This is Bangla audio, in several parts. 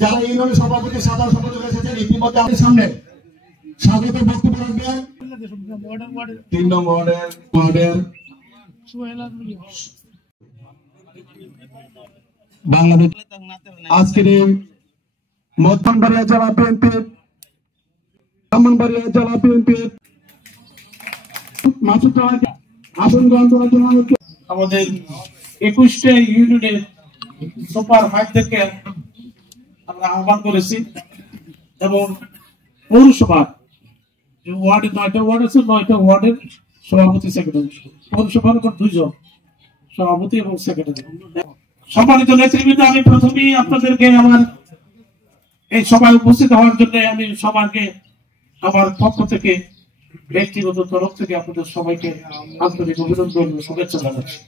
যারা ইউনিয়নের সভাপতি সাধারণ সম্পাদক এসেছেন ইতিমধ্যে আমাদের সামনে স্বাগত বক্তব্য রাখবেন 3 নম্বর ওয়ার্ডের বাংলাদেশ আজকের মধ্যমবাড়িয়া জেলা বিএনপি ব্রাহ্মণবাড়িয়া জেলা বিএনপি আসন গ্রহণ করার জন্য আমাদের 21টা ইউনিয়নের সুপার ভাইদেরকে আমরা আহ্বান করেছি এবং পৌরসভার যে ওয়ার্ডে 9টা ওয়ার্ড আছে 9টা ওয়ার্ডের সভাপতি সেক্রেটারি, পৌরসভার 2 জন সভাপতি এবং সেক্রেটারি। সম্মানিত নেতৃবৃন্দ, আমি প্রথমেই আপনাদেরকে আমার এই সভায় উপস্থিত হওয়ার জন্য আমি সবাইকে আমার পক্ষ থেকে ব্যক্তিগত তরফ থেকে আপনাদের সবাইকে আন্তরিক অভিনন্দন ও শুভেচ্ছা জানাচ্ছি।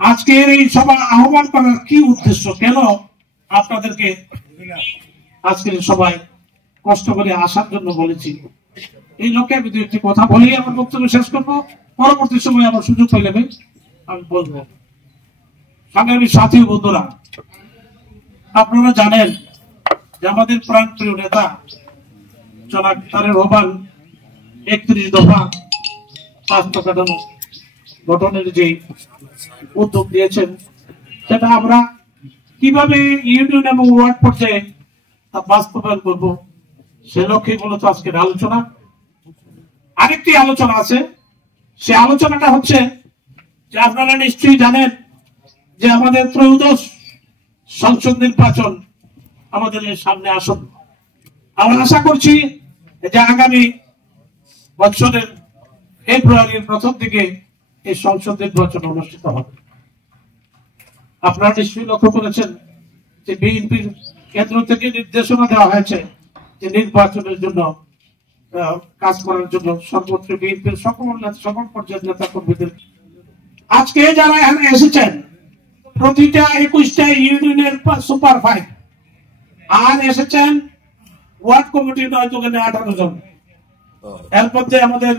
আজকের এই সভা আহ্বান করার কি উদ্দেশ্য, কেন আপনাদেরকে আজকের সবাই কষ্ট করে আসার জন্য বলেছি, এই লোকে আমি 2-1টি কথা বলি আমার বক্তব্য শেষ করবো। পরবর্তী সময় আমার সুযোগ পেলে আমি বলবো। সংগ্রামী সাথী বন্ধুরা, আপনারা জানেন যে আমাদের প্রাণপ্রিয় নেতা জনাব তারেক রহমান 31 দফা স্বাস্থ্য কাঠামো গঠনের যে উদ্যোগ দিয়েছেন, সেটা আমরা কিভাবে ইউনিয়ন এবং ওয়ার্ড পর্যায়ে তা বাস্তবায়ন করবো সে লক্ষ্যে মূলত আজকের আলোচনা। আরেকটি আলোচনা আছে, সে আলোচনাটা হচ্ছে যে আপনারা নিশ্চয়ই জানেন যে আমাদের ত্রয়োদশ সংসদ নির্বাচন আমাদের সামনে আসুন। আমরা আশা করছি যে আগামী বছরের ফেব্রুয়ারির প্রথম দিকে এই সংসদ নির্বাচন অনুষ্ঠিত হবে। আপনারা নিশ্চয়ই লক্ষ্য করেছেন যে বিএনপির কেন্দ্র থেকে নির্দেশনা দেওয়া হয়েছে যে নির্বাচনের জন্য কাজ করার জন্য সর্বত্র বিএনপির সকল পর্যায়ের নেতা কর্মীদের। আজকে যারা এখানে এসেছেন প্রতিটা 21টা ইউনিয়নের সুপার ফাইভ আর এসেছেন ওয়ার্ড কমিটির 18 জন। এর মধ্যে আমাদের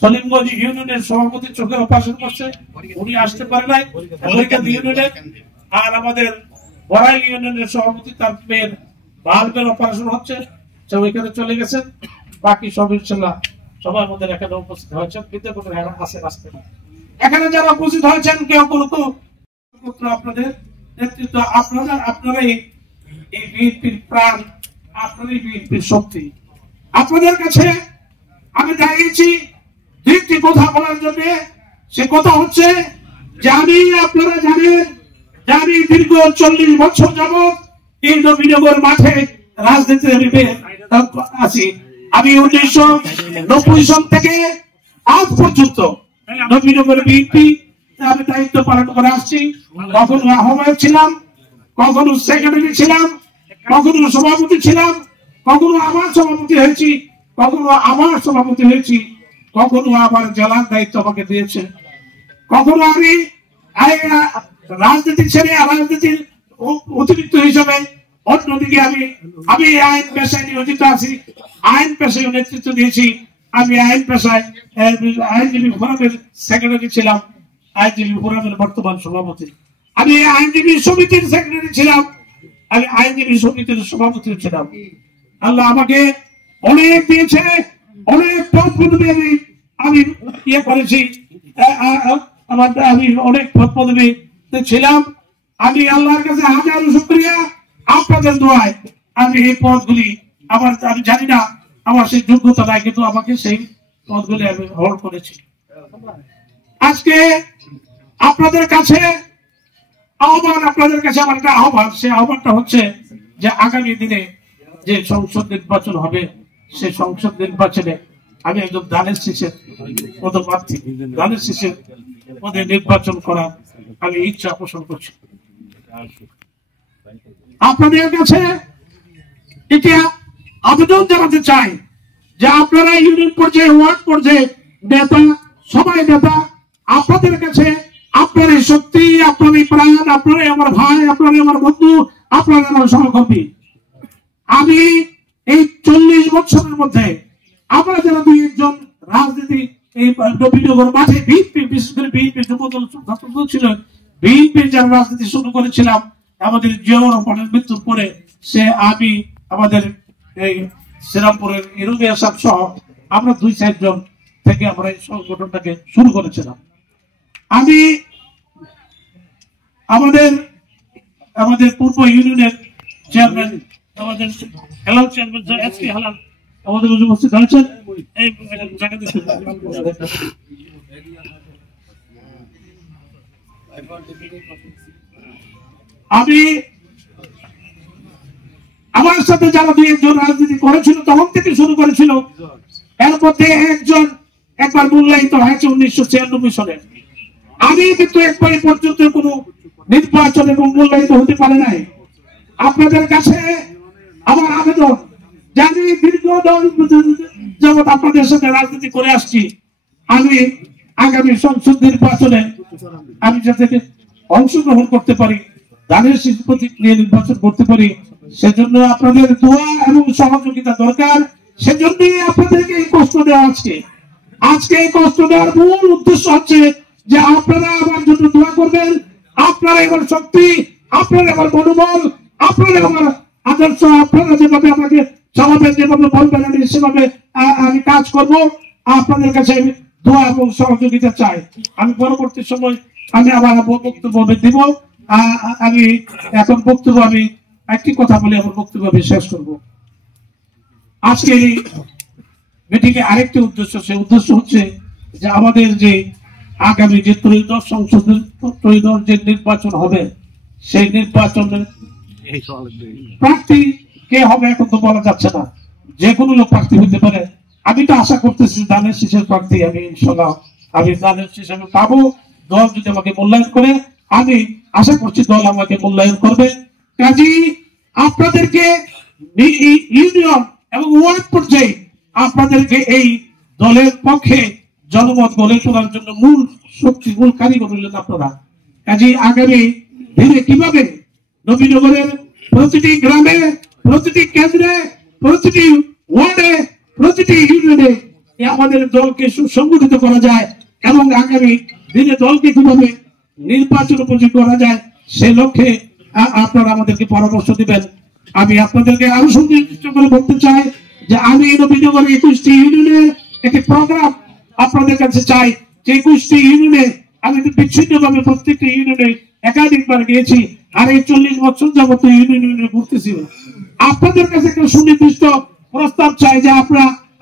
সলিমগঞ্জ ইউনিয়নের সভাপতি চোখের অপারেশন করছে, উনি আসতে পারে নাই ইউনিয়নের। আর আমাদের বড়াইল ইউনিয়নের সভাপতি তার মেয়ের বাল্বের অপারেশন হচ্ছে, সে ওইখানে চলে গেছেন। বাকি সব ইনশাল্লাহ সবাই আমাদের এখানে উপস্থিত হয়েছেন। বিদ্যাপীঠের আসতে এখানে যারা উপস্থিত হয়েছেন কেউ কিন্তু আপনাদের নেতৃত্ব, আপনারাই এই বিএনপির প্রাণ, আপনারাই বিএনপির শক্তি। আপনাদের কাছে আমি দাঁড়িয়েছি 2টি কথা বলার জন্য। সে কথা হচ্ছে যে আপনারা জানেন যে আমি দীর্ঘ 40 বছর যাবৎ এই নবীনগর মাঠে রাজনীতিতে আছি। আমি 1990 সাল থেকে আজ পর্যন্ত নবীনগর বিএনপি আমি দায়িত্ব পালন করে আসছি। কখনো আহ্বায়ক ছিলাম, কখনো সেক্রেটারি ছিলাম, কখনো সভাপতি ছিলাম, কখনো আমার সভাপতি হয়েছি, কখনো আমার সভাপতি হয়েছি, কখনো আমার জেলার দায়িত্ব আমাকে দিয়েছে, কখনো আমি রাজনীতি ছেড়ে রাজনীতির অতিরিক্ত হিসাবে অন্যদিকে আমি আইন পেশায় নিয়োজিত আছি, আইন পেশায় নেতৃত্ব দিয়েছি। আমি আইন পেশায় আইনজীবী ফোরামের সেক্রেটারি ছিলাম, আইনজীবী ফোরামের বর্তমান সভাপতি। আমি আইনজীবী সমিতির সেক্রেটারি ছিলাম, আমি আইনজীবী সমিতির সভাপতি ছিলাম। আল্লাহ আমাকে অনেক দিয়েছে, অনেক পদ পদবি আমি ইয়ে করেছি, আমি অনেক পদ পদবি ছিলাম। আমি আল্লাহর কাছে হাজারো শুকরিয়া, আপনাদের দোয়ায় আমি এই পদগুলি আমি জানি না আমার সেই যোগ্যতা নাই, কিন্তু আমাকে সেই পদগুলি আমি হোল্ড করেছি। আজকে আপনাদের কাছে আমার একটা আহ্বান, সেই আহ্বানটা হচ্ছে যে আগামী দিনে যে সংসদ নির্বাচন হবে, সেই সংসদ নির্বাচনে আমি একজন দানের শীষের পদপ্রার্থী, দানের শীষের পদে নির্বাচন করার আমি ইচ্ছা পোষণ করছি। আপনাদের কাছে এটা আবেদন জানাতে চাই যে আপনারা ইউনিয়ন পর্যায়ে, ওয়ার্ড পর্যায়ে নেতা, সবাই নেতা, আপনাদের কাছে আপনারই শক্তি, আপনারই প্রাণ, আপনারাই আমার ভাই, আপনারাই আমার বন্ধু, আপনারাই আমার সহকর্মী। আমি এই 40 বছরের মধ্যে আমরা যারা দুই একজন রাজনীতি এই নবীনগর মাঠে বিএনপি, বিশেষ করে বিএনপি যুবদল ছিল, বিএনপির যারা রাজনীতি শুরু করেছিলাম আমাদের জিয়াউর রহমানের মৃত্যুর পরে, সে আমি আমাদের এই শ্রীরামপুরের ইরুমিয়া সাহেব সহ আমরা 2-4 জন থেকে আমরা এই সংগঠনটাকে শুরু করেছিলাম। আমি আমাদের পূর্ব ইউনিয়নের চেয়ারম্যান, আমাদের হেলাল চেয়ারম্যান এসপি হেলাল আমাদের উপস্থিত হয়েছেন। এই জায়গা দিতে আমি আমার সাথে যারা দুই একজন রাজনীতি করেছিল তখন থেকে শুরু করেছিল, এর মধ্যে একবার মূল্যায়িত হয়েছে 1996 সালে। আমি কিন্তু একবারে পর্যন্ত কোন নির্বাচনে মূল্যায়িত হতে পারে নাই। আপনাদের কাছে আমার আবেদন, জানি দীর্ঘ যাবৎ আপনাদের সাথে রাজনীতি করে আসছি, আমি আগামী সংসদ নির্বাচনে আমি যাতে অংশগ্রহণ করতে পারি, ধানের শীষ প্রতীক নিয়ে নির্বাচন করতে পারি, সেজন্য আপনাদের দোয়া এবং সহযোগিতা দরকার। সেজন্যই আপনাদেরকে এই কষ্ট দেওয়া আজকে এই কষ্ট দেওয়ার মূল উদ্দেশ্য হচ্ছে যে আপনারা আমার জন্য দোয়া করবেন, আপনারা আমার শক্তি, আপনারা আমার মনোবল, আপনারা আমার আদর্শ, আপনারা যেভাবে আমাকে চালাবেন, যেভাবে বলবেন আমি সেভাবে আমি কাজ করব। আপনাদের কাছে আমি দোয়া এবং সহযোগিতা চাই। আমি পরবর্তী সময় আমি আবার বক্তব্য দিব। আমি এখন বক্তব্য আমি একটি কথা বলে আমার বক্তব্য আমি শেষ করব। আজকে এই মিটিং এ আরেকটি উদ্দেশ্য, সেই উদ্দেশ্য হচ্ছে যে আমাদের যে আগামী যে ত্রয়োদশ সংসদের ত্রয়োদশ যে নির্বাচন হবে, সেই নির্বাচনের প্রার্থী কে হবে এখন তো বলা যাচ্ছে না, যে কোনো লোক প্রার্থী হতে পারে। আমি তো আশা করতেছি ধানের শীষের প্রার্থী আমি ইনশাআল্লাহ আমি ধানের শীষ আমি পাবো। দল যদি আমাকে মূল্যায়ন করে, আমি আশা করছি দল আমাকে মূল্যায়ন করবে। কাজেই আপনাদেরকে ইউনিয়ন এবং ওয়ার্ড পর্যায়ে আপনাদেরকে এই দলের পক্ষে জনমত গড়ে তোলার জন্য মূল শক্তি, মূল কারিগর হলেন আপনারা। কাজেই আগামী দিনে কিভাবে নবীনগরের প্রতিটি গ্রামে, প্রতিটি কেন্দ্রে, প্রতিটি ওয়ার্ডে, প্রতিটি ইউনিয়নে আমাদের দলকে সুসংগঠিত করা যায় এবং আগামী দিনে দলকে কিভাবে নির্বাচন উপযোগী করা যায়, সে লক্ষ্যে আপনারা আমাদেরকে পরামর্শ দিবেন। আমি আপনাদেরকে আরো সুনির্দিষ্ট করে বলতে চাই যে আমি নবীনগর 21টি ইউনিয়নের একটি প্রোগ্রাম আপনাদের কাছে চাই, যে 21টি ইউনিয়নে আমি বিচ্ছিন্নভাবে প্রত্যেকটি ইউনিয়নে একাধিকবার গিয়েছি, আর এই 40 বছর যাবত ইউনিয়নে ঘুরতেছি। আপনাদের কাছে একটা সুনির্দিষ্ট প্রস্তাব চাই যে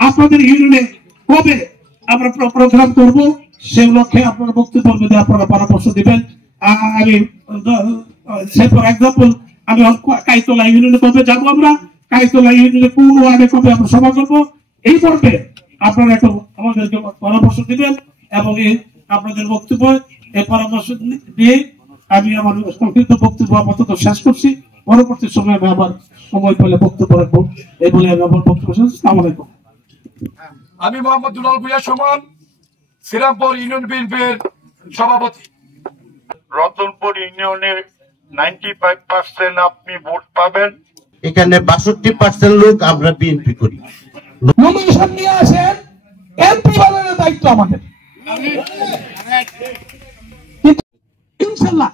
আপনাদের ইউনিয়নে কবে আমরা প্রোগ্রাম করব, সে লক্ষ্যে আপনারা বক্তব্য মধ্যে আপনারা পরামর্শ দিবেন। আমি ফর এক্সাম্পল আমি কাইতলা ইউনিয়নে কবে যাবো, আমরা কাইতলা ইউনিয়নে কোন ওয়ার্ডে কবে আমরা সভা করবো, এই পর্বে আপনারা একটু আমাদেরকে পরামর্শ দিবেন এবং আপনাদের বক্তব্য এই পরামর্শ দিয়ে আমি আমার সংক্ষিপ্ত বক্তব্য আপাতত শেষ করছি। পরবর্তী সময় আমি আবার সময় পেলে বক্তব্য রাখবো, এই বলে আমি আমার বক্তব্য শেষ। আসসালামু আলাইকুম। আমি মোহাম্মদ দুলাল ভূঁইয়া সমান, শ্রীরামপুর ইউনিয়ন বিএনপির সভাপতি। রতনপুর ইউনিয়নের 95% আপনি ভোট পাবেন। এখানে 62% লোক আমরা বিএনপি করি। নমিনেশন নিয়ে আসেন, এমপি বানানোর দায়িত্ব আমাদের। ইনশাআল্লাহ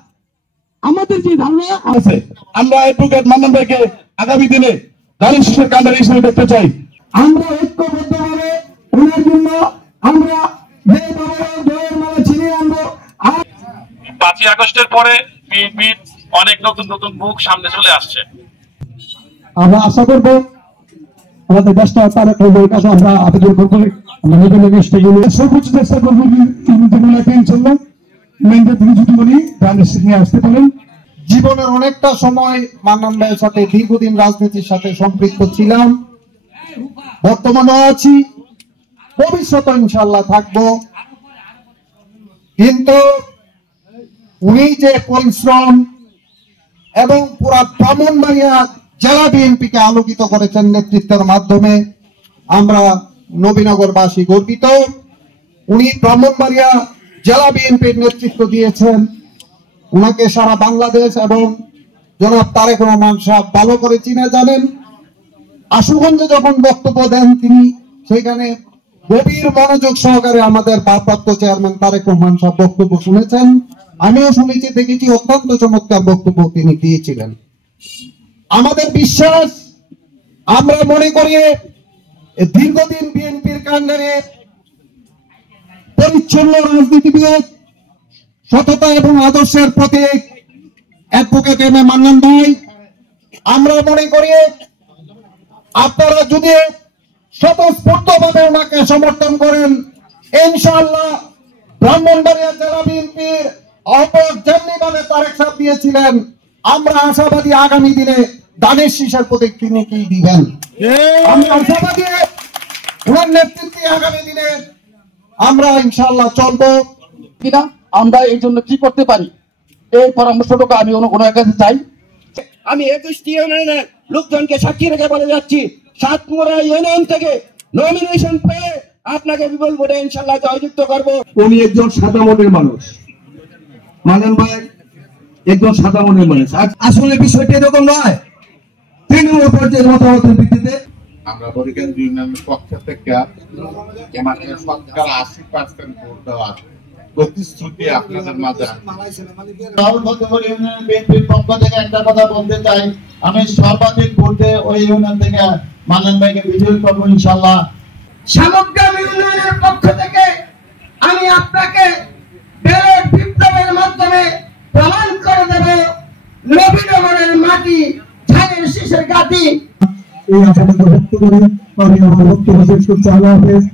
আমাদের যে ধারণা আছে, আমরা অ্যাডভোকেট মান্নান ভাইকে আগামী দিনে ধানের শীষের কান্ডারি হিসেবে দেখতে চাই। আমরা ঐক্যবদ্ধভাবে ওনার জন্য আমরা চিনিয়ে আনবো। 5ই আগস্টের পরে বিএনপির অনেক নতুন নতুন মুখ সামনে চলে আসছে। আমরা আশা করবো আমাদের দেশটা তারেক রহমানের কাছে আমরা আবেদন করবো, আমরা নতুন নির্দিষ্টগুলো সর্বোচ্চ চেষ্টা করবো ইনশাআল্লাহ মেনটা তিনি যদি বলি ধানের শীষ নিয়ে আসতে পারেন। জীবনের অনেকটা সময় মান্নান ভাইয়ের সাথে দীর্ঘদিন রাজনীতির সাথে সম্পৃক্ত ছিলাম, বর্তমানে আছি, ভবিষ্যতে ইনশাআল্লাহ থাকবো। কিন্তু উনি যে পরিশ্রম এবং পুরা ব্রাহ্মণবাড়িয়া জেলা বিএনপিকে আলোকিত করেছেন নেতৃত্বের মাধ্যমে, আমরা নবীনগরবাসী গর্বিত। উনি ব্রাহ্মণবাড়িয়া জেলা বিএনপির নেতৃত্ব দিয়েছেন, উনাকে সারা বাংলাদেশ এবং জনাব তারেক রহমান সাহেব ভালো করে চিনে জানেন। আশুগঞ্জে যখন বক্তব্য দেন তিনি সেখানে গভীর মনোযোগ সহকারে আমাদের ভারপ্রাপ্ত চেয়ারম্যান তারেক রহমান সাহেব বক্তব্য শুনেছেন, আমিও শুনেছি, দেখেছি, অত্যন্ত চমৎকার বক্তব্য তিনি দিয়েছিলেন। আমাদের বিশ্বাস, আমরা মনে করি দীর্ঘদিন বিএনপির কাণ্ডারে পরিচ্ছন্ন রাজনীতিবিদ, সততা এবং আদর্শের প্রতীক অ্যাডভোকেট এম এ মান্নান ভাই, আমরা মনে করি আপনারা যদি স্বতঃস্ফূর্তভাবে ওনাকে সমর্থন করেন, ইনশাআল্লাহ ব্রাহ্মণবাড়িয়া জেলা বিএনপির আহ্বায়ক যেমনিভাবে তারেক সাহেব দিয়েছিলেন, আমরা আশাবাদী আগামী দিনে দানের শীষের প্রতীক তিনি কি দিবেন। আমরা আশাবাদী ওনার নেতৃত্বে আগামী দিনে আমরা ইনশাআল্লাহ চলবো কিনা, আমরা এই জন্য কি করতে পারি, এই পরামর্শটুকু আমি ওনার কাছে চাই। আমি 21টি ইউনিয়নের লোকজনকে সাক্ষী রেখে বলে যাচ্ছি, সাতমুরা ইউনিয়ন থেকে নমিনেশন পেয়ে আপনাকে বিপুল ভোটে ইনশাআল্লাহ জয়যুক্ত করবো। উনি একজন সাদা মনের মানুষ, মান্নান ভাই একজন সাদা মনের মানুষ। আসলে বিষয়টি এরকম নয়, তৃণমূল পর্যায়ের মতামতের ভিত্তিতে আমরা বরিগান ইউনিয়নের পক্ষ থেকে আমাদের সরকার 80% ভোট দেওয়ার প্রতিশ্রুতি আপনাদের মাঝে। বিএনপির পক্ষ থেকে একটা কথা বলতে চাই, আমি সর্বাধিক ভোটে ওই ইউনিয়ন থেকে মান্নান ভাইকে বিজয়ী করবো ইনশাআল্লাহ। সামগ্রাম ইউনিয়নের পক্ষ থেকে আমি আপনাকে ব্যালট বিপ্লবের মাধ্যমে প্রমাণ করে দেব, নবীনগরের মাটি ধানের শীষের গাতি। এই আশাবাদ ব্যক্ত করি আমি আমার বক্তব্য শেষ করছি। আল্লাহ হাফেজ।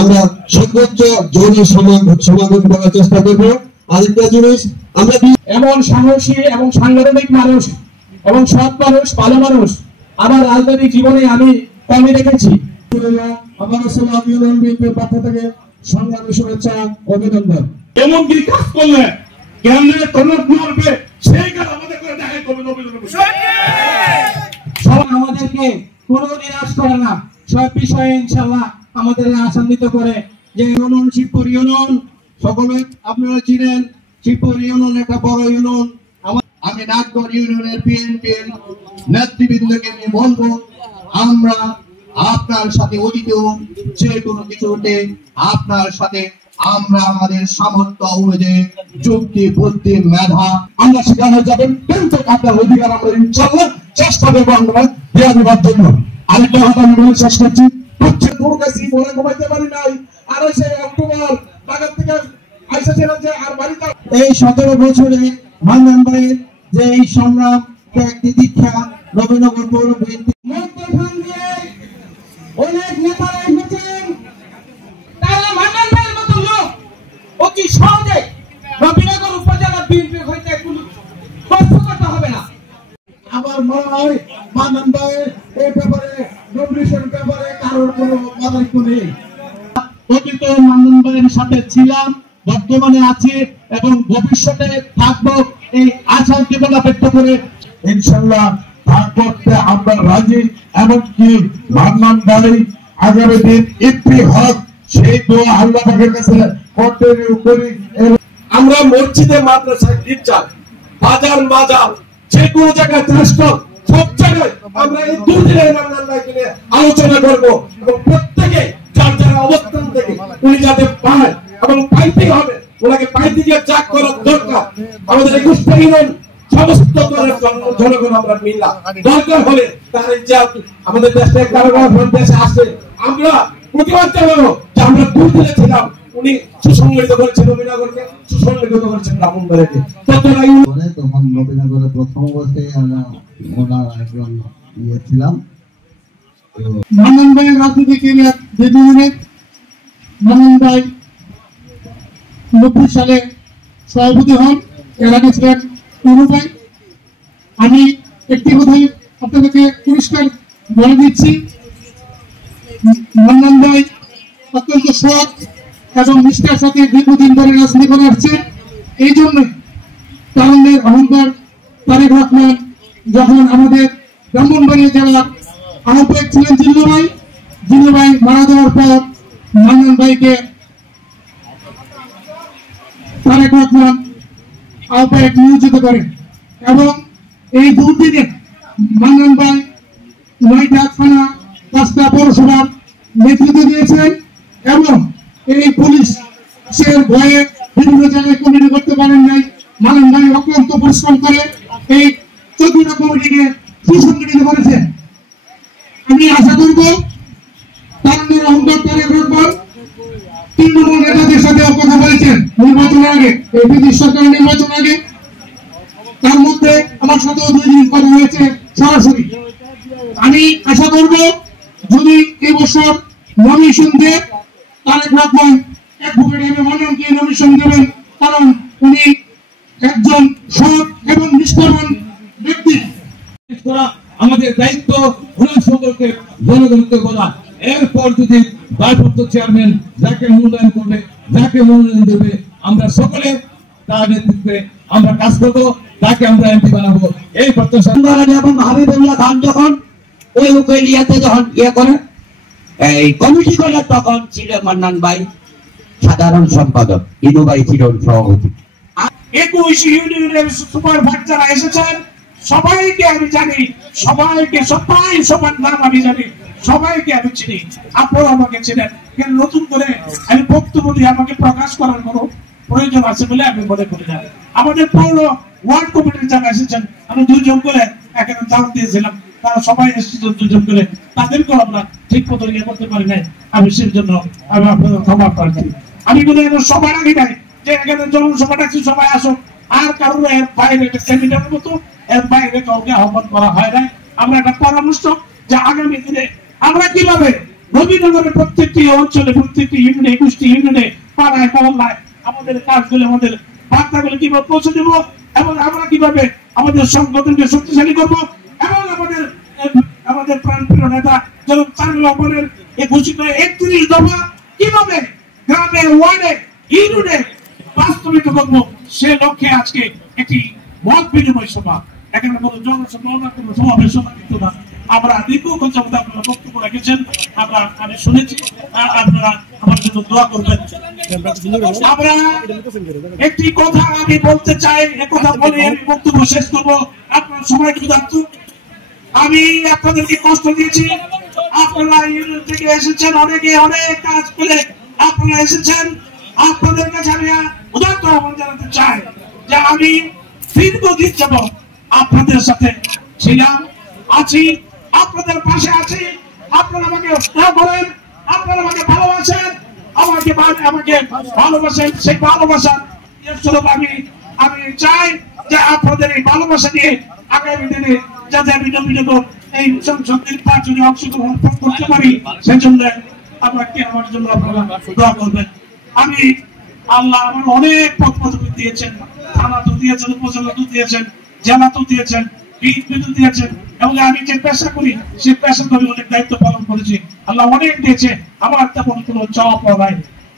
আমরা সর্বোচ্চ জোরে সমাধান করার চেষ্টা করব। আরেকটা জিনিস, আমরা এমন সাহসী এবং সাংগঠনিক মানুষ এবং সৎ মানুষ, ভালো মানুষ আমার রাজনৈতিক জীবনে আমি কমই দেখেছি। আমার ইসলাম ইউনিয়ন বিএনপির পক্ষ থেকে সংগ্রামী শুভেচ্ছা, অভিনন্দন। এমন কি কাজ করলে কেমনে তলব মারবে সেই কাজ আমাদের করে দেখাই করবে। সবাই আমাদেরকে কোনো নিরাশ করে না, সব বিষয়ে ইনশাআল্লাহ আমাদের আশান্বিত করে। যে ইউনিয়ন শিবপুর ইউনিয়ন সকলে আপনারা চিনেন, শিবপুর ইউনিয়ন একটা বড় ইউনিয়ন। আমি নাগপুর ইউনিয়নের বিএনপির নেতৃবৃন্দকে নিয়ে বলবো, আমরা আপনার সাথে অতীতেও যে কোনো কিছুতে আপনার সাথে আমরা আমাদের সামর্থ্য অনুযায়ী যুক্তি, বুদ্ধি, মেধা আমরা সেখানে যাবেন, কিন্তু আপনার অধিকার আমরা ইনশাআল্লাহ চেষ্টা করবো আমরা দেওয়া দেওয়ার জন্য। আরেকটা কথা আমি বলে শেষ করছি, মনে ঘুমাইতে পারি নাই, আর সেই অক্টোবর বাগান থেকে আইসেছিলাম যে আর বাড়িতে এই 17 বছরে মান্নান ভাইয়ের যে এই সংগ্রাম একটি দীক্ষা নবীনগর পৌর বিএনপি অনেক নেতারা এসেছেন, তাহলে মান্নান ভাইয়ের মতো লোক অতি সহজে নবীনগর উপজেলা বিএনপি হইতে কোনো কষ্ট করতে হবে না। আমার মনে হয় মান্নান ভাইয়ের এই ব্যাপারে নমিনেশন ব্যাপারে কারোর কোনো মতামত নেই। অতীত মান্নান ভাইয়ের সাথে ছিলাম, বর্তমানে আছি এবং ভবিষ্যতে থাকবো, এই আশা উদ্দীপনা ব্যক্ত করে ইনশাআল্লাহ করতে আমরা রাজি। এমনকি মান্নান ভাই আগামী দিন এমপি হক, সেই দোয়া আল্লাহ পাকের কাছে কন্টিনিউ করি। আমরা মসজিদে, মাদ্রাসায়, গির্জা, বাজার মাজার, যে কোনো জায়গায় ট্রাস্টল, সব জায়গায় আমরা এই দুদিনের মান্নান ভাইকে নিয়ে আলোচনা করবো এবং প্রত্যেকে যার যার অবস্থান থেকে উনি যাতে পায় এবং পাইতে হবে, ওনাকে পাইতে গিয়ে যা করার দরকার আমাদের 21টা ইউনিয়ন সমস্ত দলের জনগণ আমরা মিললাম। দরকার হলে তার যে আমাদের দেশে কারাগার দেশে আসে, আমরা প্রতিবাদ জানাবো যে আমরা দুদিনে ছিলাম, উনি সুসংগঠিত করেছেন নবীনগরকে, সুসংগঠিত করেছেন ব্রাহ্মণবাড়িয়াকে। তখন নবীনগরের প্রথম অবস্থায় ওনার একজন ছিলাম। মান্নান ভাইয়ের রাজনীতি ক্যারিয়ার দীর্ঘদিনে। মান্নান ভাই 90 সালে সভাপতি হন, এর আগে ছিলেন টুনু ভাই। আমি একটি কথাই আপনাদেরকে পরিষ্কার বলে দিচ্ছি, মান্নান ভাই অত্যন্ত সৎ এবং নিষ্ঠার সাথে দীর্ঘদিন ধরে রাজনীতি করে আসছে। এই জন্য তারুণ্যের অহংকার তারেক রহমান যখন আমাদের ব্রাহ্মণবাড়িয়া জেলার আহ্বায়ক ছিলেন জিল্লু ভাই মারা যাওয়ার পর মান্নান ভাইকে তারেক রহমান আহ্বায়ক নিয়োজিত করেন এবং এই দুদিনে মান্নান ভাই 9টা থানা 5টা পৌরসভার নেতৃত্ব দিয়েছেন এবং এই পুলিশের ভয়ে বিভিন্ন জায়গায় কমিটি করতে পারেন নাই। মানন ভাই অক্লান্ত পরিশ্রম করে এই 14টা কমিটিকে সুসংগঠিত করেছেন। আমি আশা করব তারুণ্যের অহংকার তারেক রহমান তৃণমূল নেতাদের সাথে কথা বলেছেন নির্বাচনের আগে, এই ব্রিটিশ সরকারের নির্বাচনের আগে। তার মধ্যে আমার সাথেও 2 দিন কথা হয়েছে সরাসরি। আমি আশা করব যদি এই বছর নমিনেশন দিয়ে Tarique Rahman advocate M A মান্নানকে nomination দেবেন, কারণ উনি একজন সৎ এবং নিষ্ঠাবান ব্যক্তি। আমাদের দায়িত্ব সম্পর্কে জনগণকে বলা, এরপর যদি ভারপ্রাপ্ত চেয়ারম্যান যাকে মূল্যায়ন করবে, যাকে মূল্যায়ন দেবে, আমরা সকলে তার নেতৃত্বে আমরা কাজ করবো, তাকে আমরা এমপি বানাবো। এই প্রত্যাশা এবং হাবিবুল্লাহ খান যখন ওই উকিলিয়াতে যখন করে এই কমিটি করলেন, তখন ছিল মান্নান ভাই সাধারণ সম্পাদক, ইনু ভাই ছিলেন সভাপতি। 21 ইউনিয়নের সুপারভাইজার যারা এসেছেন সবাইকে আমি জানি, সবাইকে সবার নাম আমি জানি, সবাইকে আমি চিনি, আপনারা আমাকে চিনেন। কিন্তু নতুন করে আমি বক্তব্য দিয়ে আমাকে প্রকাশ করার কোনো প্রয়োজন আছে বলে আমি মনে করি না। আমাদের পৌর ওয়ার্ড কমিটির যারা এসেছেন, আমি 2 জন করে এখানে দাওয়াত দিয়েছিলাম, তারা সবাই এসেছেন 2 জন করে, তাদেরকেও আমরা ঠিক মতো ইয়ে করতে পারি নাই। আমি সেই জন্য আমি আপনাদের ক্ষমা প্রার্থী। আমি বলে সবার আগে নাই যে এখানে জনসভা ডাকছি সবাই আসুক, আর কারণ এর বাইরে সেমিনারের মতো এর বাইরে কাউকে আহ্বান করা হয় না। আমরা একটা পরামর্শ যে আগামী দিনে আমরা কিভাবে নবীনগরের প্রত্যেকটি অঞ্চলে, প্রত্যেকটি ইউনিয়নে, 21টি ইউনিয়নে, পাড়ায় মহল্লায় আমাদের কাজগুলো, আমাদের বার্তাগুলো কিভাবে পৌঁছে দেবো এবং আমরা কিভাবে আমাদের সংগঠনকে শক্তিশালী করবো এবং আমাদের প্রাণপ্রিয় নেতা জনাব তারেক রহমানের এই ঘোষিত 31 দফা কিভাবে গ্রামে, ওয়ার্ডে, ইউনিয়নে বাস্তবিত করবো, সে লক্ষ্যে আজকে একটি মত বিনিময় সভা। এখানে কোনো জনসভা না, কোনো সমাবেশ কিন্তু না, আমরা দীর্ঘ কথা আপনারা বক্তব্য রেখেছেন, আমি শুনেছি, আপনারা আমার জন্য দোয়া করবেন। আমরা একটি কথা আমি বলতে চাই, একথা বলে আমি বক্তব্য শেষ করবো। আপনারা সবাই ক্ষুধার্ত, আমি আপনাদেরকে কষ্ট দিয়েছি, আপনারা ইউনিয়ন থেকে এসেছেন, অনেকে অনেক কাজ করে আপনারা এসেছেন। আপনাদের কাছে আমি উদাত্ত আহ্বান জানাতে চাই যে আমি দীর্ঘদিন যাবত আপনাদের সাথে ছিলাম, আছি, আপনাদের পাশে আছি। আপনারা আমাকে স্নেহ করেন, আপনারা আমাকে ভালোবাসেন, আমাকে ভালোবাসেন। সেই ভালোবাসা আমি চাই যে আপনাদের এই ভালোবাসা নিয়ে আগামী দিনে যাতে আমি নবীনগর এই সংসদ নির্বাচনে অংশগ্রহণ করতে পারি, সেজন্য আমাকে আমার জন্য আপনারা দোয়া করবেন। আমি আল্লাহ আমার অনেক পদ পদবি দিয়েছেন, থানা তো দিয়েছেন, উপজেলা তো দিয়েছেন, জেলা তো দিয়েছেন, বিএনপি তো দিয়েছেন, এবং আমি যে পেশা করি সেই পেশা করে অনেক দায়িত্ব পালন করেছি। আল্লাহ অনেক দিয়েছে, আমার তেমন কোনো চাওয়া পাওয়া নাই,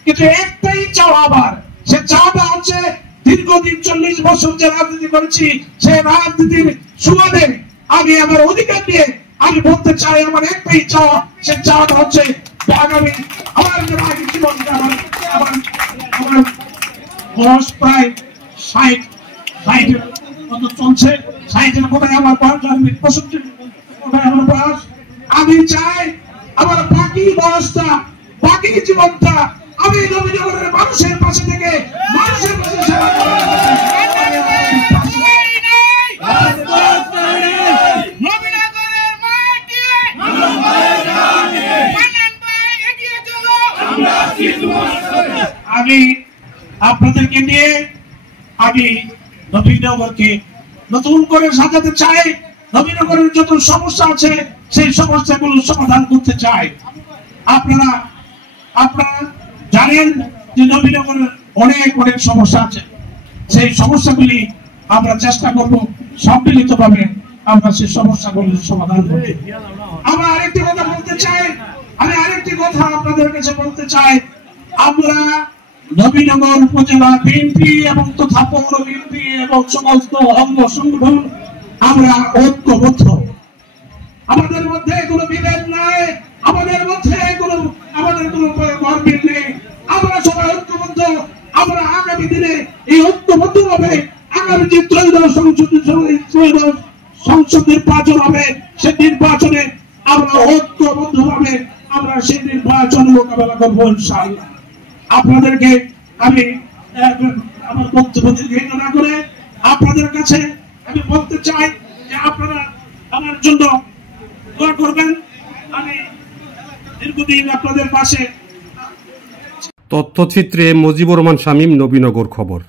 কিন্তু একটাই চাওয়া, আবার সে চাওয়াটা হচ্ছে দীর্ঘদিন 40 বছর যে রাজনীতি করেছি, সেই রাজনীতির সুবাদে আমি আমার অধিকার নিয়ে আমি বলতে চাই, আমার একটাই চাওয়া, সে চাওয়াটা হচ্ছে আগামী আমার জীবনটা আমার বয়স প্রায় 60 মতো চলছে, 60-এর কোথায় আমার বয়স, 65 কোথায় আমার বয়স। আমি চাই আমার বাকি বয়সটা, বাকি জীবনটা আমি নবীনগরের মানুষের পাশে থেকে মানুষের পাশে সেবা করব। আমি আপনাদেরকে নিয়ে আমি নবীনগরকে নতুন করে সাজাতে চাই। নবীনগরের যত সমস্যা আছে সেই সমস্যাগুলো সমাধান করতে চাই। আপনারা জানেন যে নবীনগরের অনেক সমস্যা আছে, সেই সমস্যাগুলি আমরা চেষ্টা করব সম্মিলিতভাবে আমরা সেই সমস্যাগুলি সমাধান করতে। আমরা আরেকটি কথা বলতে চাই, আপনাদের কাছে বলতে চাই, আমরা নবীনগর উপজেলা বিএনপি এবং তথা পৌর বিএনপি এবং সমস্ত অঙ্গ সংগঠন আমরা ঐক্যবদ্ধ। আমাদের মধ্যে কোনো বিভেদ নাই, আমাদের মধ্যে কোনো গর্বের নেই, আমরা সবাই ঐক্যবদ্ধ। আমরা আগামী দিনে এই ঐক্যবদ্ধ ভাবে আগামী যে ত্রয়োদশ সংসদ নির্বাচন হবে, সে নির্বাচনে আমরা ঐক্যবদ্ধভাবে আমরা সেই নির্বাচন মোকাবেলা করবো ইনশাআল্লাহ। আপনাদেরকে আমি আমার বক্তব্য দীর্ঘায়িত না করে আপনাদের কাছে আমি বলতে চাই যে আপনারা আমার জন্য দোয়া করবেন। আমি দীর্ঘদিন আপনাদের পাশে। তথ্যচিত্রে মজিবুর রহমান শামীম, নবীনগর খবর।